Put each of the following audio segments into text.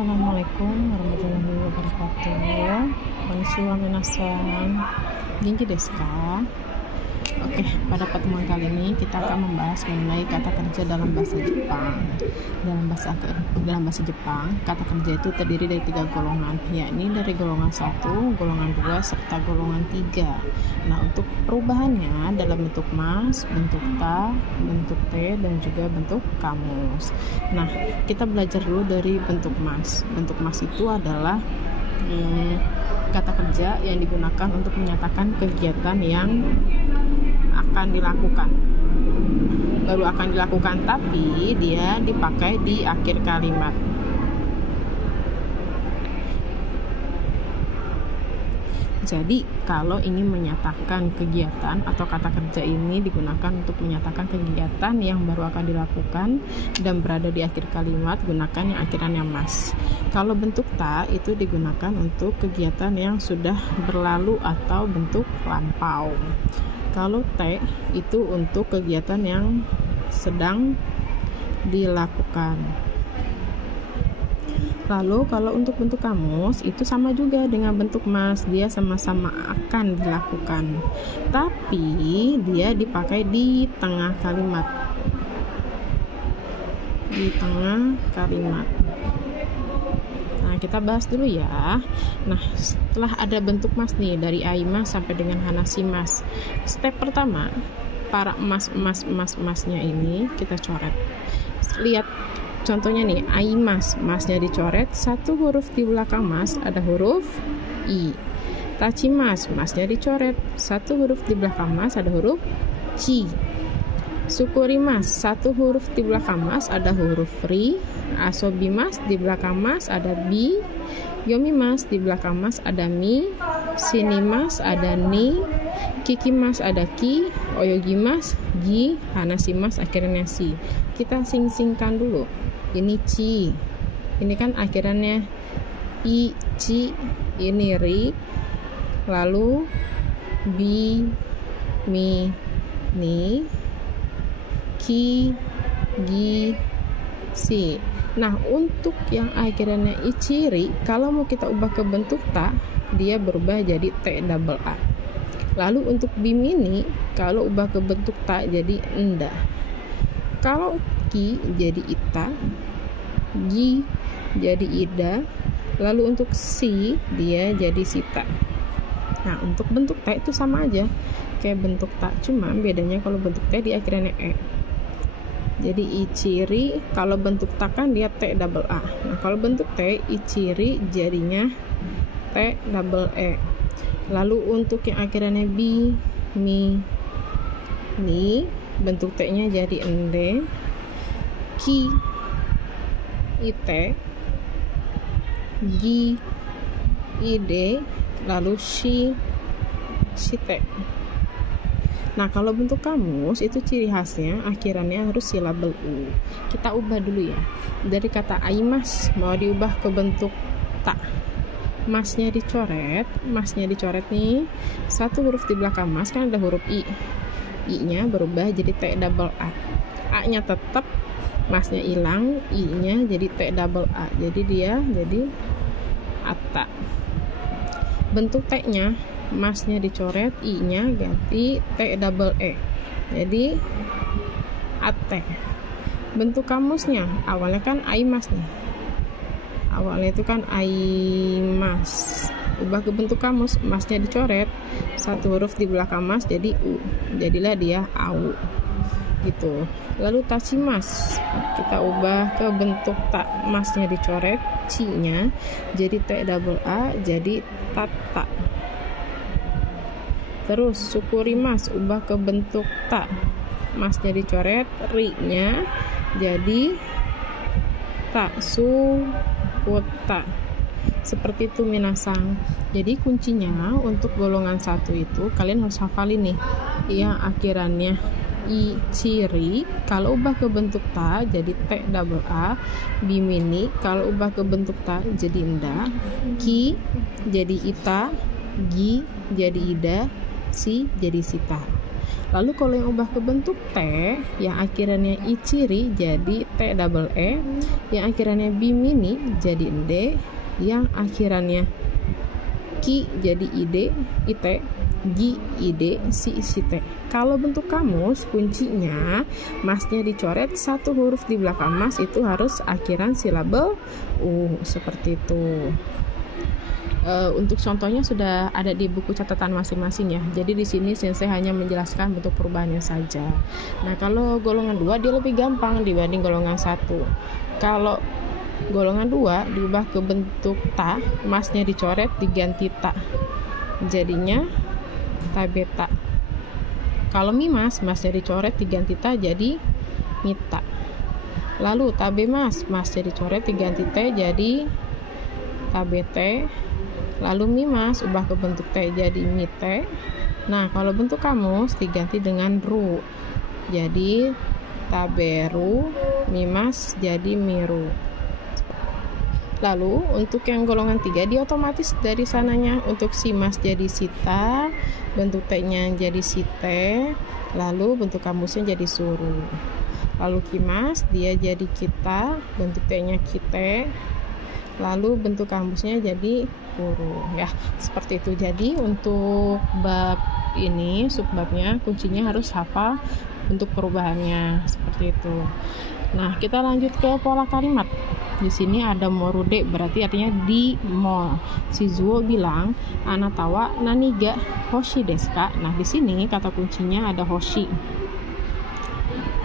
Assalamualaikum warahmatullahi wabarakatuh. Konnichiwa minasan. Genki desu ka? Oke, pada pertemuan kali ini kita akan membahas mengenai kata kerja dalam bahasa Jepang. Dalam bahasa Jepang, kata kerja itu terdiri dari 3 golongan, yakni dari golongan 1, golongan 2, serta golongan 3. Nah, untuk perubahannya dalam bentuk mas, bentuk ta, bentuk te, dan juga bentuk kamus. Nah, kita belajar dulu dari bentuk mas. Bentuk mas itu adalah kata kerja yang digunakan untuk menyatakan kegiatan yang akan dilakukan, baru akan dilakukan, tapi dia dipakai di akhir kalimat. Jadi kalau ingin menyatakan kegiatan atau kata kerja ini digunakan untuk menyatakan kegiatan yang baru akan dilakukan dan berada di akhir kalimat, gunakan yang akhirannya mas. Kalau bentuk ta itu digunakan untuk kegiatan yang sudah berlalu atau bentuk lampau. Kalau te itu untuk kegiatan yang sedang dilakukan. Lalu kalau untuk bentuk kamus itu sama juga dengan bentuk mas, dia sama-sama akan dilakukan, tapi dia dipakai di tengah kalimat. Nah, kita bahas dulu ya. Nah, setelah ada bentuk mas nih dari aimas sampai dengan hanashimas. Step pertama, para emasnya ini kita coret. Lihat contohnya nih, aimas, masnya dicoret, 1 huruf di belakang mas ada huruf i. Tachimas, masnya dicoret, 1 huruf di belakang mas ada huruf chi. Sukurimas, 1 huruf di belakang mas ada huruf ri. Asobimas, di belakang mas ada bi. Yomimas, di belakang mas ada mi. Shinimas ada ni. Kikimas ada ki. Oyogimas gi. Hanashimas akhirnya si. Kita sing-singkan dulu. Ini ci, ini kan akhirannya i, ci, ini ri, lalu bi, mi, ni, ki, gi, si. Nah, untuk yang akhirannya ichiri, kalau mau kita ubah ke bentuk ta, dia berubah jadi t double a. Lalu untuk bimini, kalau ubah ke bentuk ta jadi enda. Kalau ki jadi ita, gi jadi ida, lalu untuk si dia jadi sita. Nah, untuk bentuk ta itu sama aja kayak bentuk ta, cuma bedanya kalau bentuk ta di akhirnya e. Jadi ichiri, kalau bentuk ta kan dia t double a. Nah, kalau bentuk t ichiri jadinya t double e. Lalu untuk yang akhirnya bi, mi, ni, bentuk t-nya jadi ende. Ki, ite, gi, ide, lalu shi, shite. Nah, kalau bentuk kamus itu ciri khasnya akhirannya harus silabel u. Kita ubah dulu ya. Dari kata aimas mau diubah ke bentuk ta. Masnya dicoret nih. 1 huruf di belakang mas kan ada huruf i. I-nya berubah jadi t double a. A-nya tetap, masnya hilang, i-nya jadi t double a. Jadi dia jadi ata. Bentuk t-nya, masnya dicoret, i-nya ganti t double e. Jadi ate. Bentuk kamusnya, awalnya kan aimas nih. Awalnya itu kan aimas. Ubah ke bentuk kamus, masnya dicoret, 1 huruf di belakang mas jadi u. Jadilah dia au. Gitu. Lalu tachimas, kita ubah ke bentuk ta, masnya dicoret, ci-nya jadi t double a, jadi tata. Terus sukurimas, ubah ke bentuk ta, masnya dicoret, ri-nya jadi ta, su, kuta. Seperti itu minasang. Jadi kuncinya untuk golongan 1 itu kalian harus hafalin nih yang akhirannya ichiri, kalau ubah ke bentuk ta jadi t double a. Bimini, kalau ubah ke bentuk ta jadi enda. Ki jadi ita, gi jadi ida, si jadi sita. Lalu kalau yang ubah ke bentuk T yang akhirannya I ciri jadi T double E, yang akhirannya B mini jadi D, yang akhirannya Ki jadi ID, IT, G, ID, C, T. Kalau bentuk kamus, kuncinya masnya dicoret satu huruf di belakang mas itu harus akhiran silabel U, seperti itu. Untuk contohnya sudah ada di buku catatan masing-masing ya. Jadi di sini sensei hanya menjelaskan bentuk perubahannya saja. Nah, kalau golongan 2 dia lebih gampang dibanding golongan 1. Kalau golongan 2 diubah ke bentuk ta, masnya dicoret diganti ta. Jadinya ta beta. Kalau mimas, masnya dicoret diganti ta jadi mita. Lalu ta bemas, masnya dicoret diganti t jadi ta bete. Lalu mimas ubah ke bentuk t jadi mite. Nah, kalau bentuk kamus diganti dengan ru. Jadi taberu, mimas jadi miru. Lalu untuk yang golongan 3 dia otomatis dari sananya untuk simas jadi sita, bentuk t-nya jadi site, lalu bentuk kamusnya jadi suru. Lalu kimas dia jadi kita, bentuk t-nya kite, lalu bentuk kamusnya jadi kuru ya, seperti itu. Jadi untuk bab ini subbabnya kuncinya harus hafal untuk perubahannya seperti itu. Nah, kita lanjut ke pola kalimat. Di sini ada morude, berarti artinya di mall. Shizuo bilang, anatawa naniga hoshi desu ka? Nah, di sini kata kuncinya ada hoshi.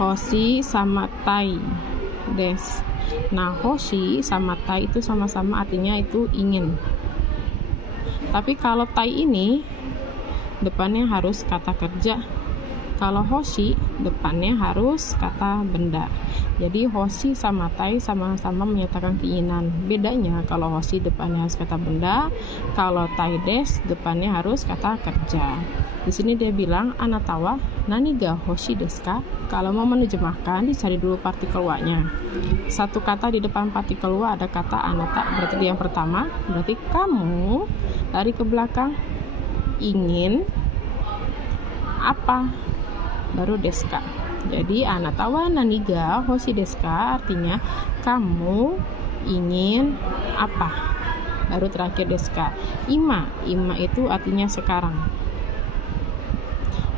Hoshi sama tai des. Nah, hoshi sama tai itu sama-sama artinya itu ingin. Tapi kalau tai ini depannya harus kata kerja. Kalau hoshi depannya harus kata benda. Jadi hoshi sama tai sama-sama menyatakan keinginan. Bedanya kalau hoshi depannya harus kata benda, kalau tai des depannya harus kata kerja. Di sini dia bilang anatawa naniga hoshi desu ka? Kalau mau menerjemahkan dicari dulu partikel wa-nya. Satu kata di depan partikel wa ada kata anata, berarti yang pertama berarti kamu. Lari ke belakang ingin apa? Baru deska. Jadi anatawa naniga hoshi deska artinya kamu ingin apa, baru terakhir deska. Ima itu artinya sekarang.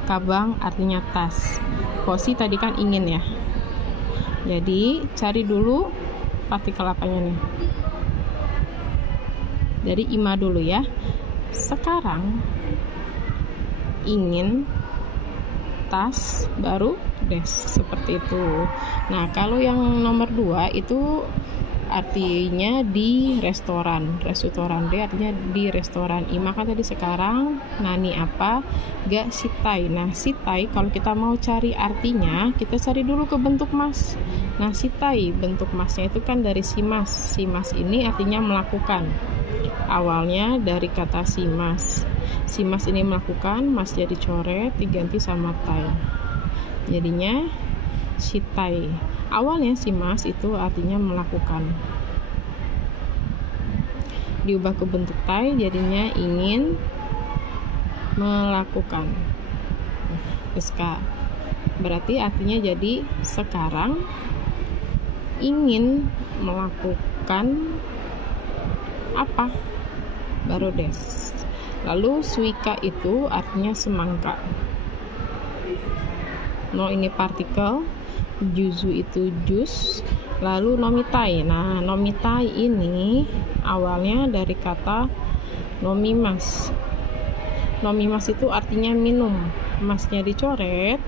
Kabang artinya tas. Hoshi tadi kan ingin ya. Jadi cari dulu partikel apanya nih. Jadi ima dulu ya. Sekarang ingin tas, baru des, seperti itu. Nah, kalau yang nomor 2 itu artinya di restoran. Restoran D artinya di restoran. Ima kan tadi sekarang, nani apa, gak sitai. Nah, sitai kalau kita mau cari artinya, kita cari dulu ke bentuk mas. Nah, sitai bentuk masnya itu kan dari simas. Simas ini artinya melakukan. Awalnya dari kata simas. Simas ini melakukan, mas jadi coret, diganti sama tai. Jadinya sitai. Awalnya simas itu artinya melakukan. Diubah ke bentuk tai, jadinya ingin melakukan. Deska. Berarti artinya jadi sekarang ingin melakukan apa? Baru des. Lalu suika itu artinya semangka. No ini partikel, juzu itu jus, lalu nomitai. Nah, nomitai ini awalnya dari kata nomimas. Nomimas itu artinya minum. Masnya dicoret,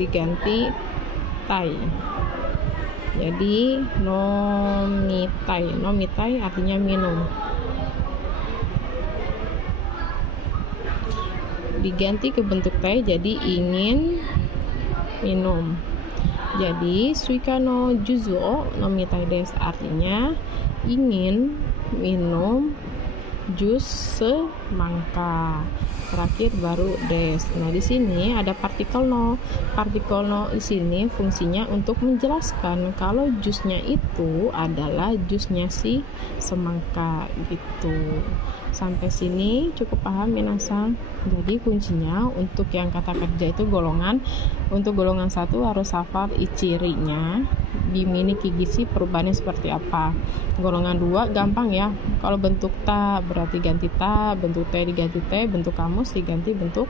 diganti tai. Jadi nomitai. Nomitai artinya minum. Diganti ke bentuk tai jadi ingin minum. Jadi suika no juzo no mitai des artinya ingin minum jus semangka. terakhir baru des. Nah, di sini ada partikel no. Partikel no di sini fungsinya untuk menjelaskan kalau jusnya itu adalah jusnya si semangka gitu. Sampai sini cukup paham minasang. Jadi kuncinya untuk yang kata kerja itu golongan. Untuk golongan 1 harus hafal cirinya, dimiliki gizi perubahannya seperti apa. Golongan 2 gampang ya. Kalau bentuk ta berarti ganti ta, bentuk t diganti t, bentuk kamus diganti bentuk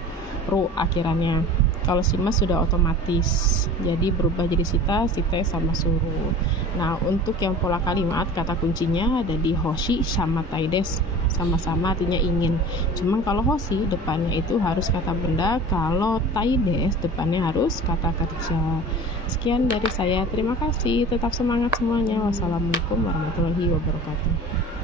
ru akhirannya. Kalau simas sudah otomatis, jadi berubah jadi sita, site sama suruh. Nah, untuk yang pola kalimat, kata kuncinya ada di hoshi sama taides, sama-sama artinya ingin. Cuma kalau hoshi depannya itu harus kata benda, kalau taides depannya harus kata kerja. Sekian dari saya, terima kasih, tetap semangat semuanya. Wassalamualaikum warahmatullahi wabarakatuh.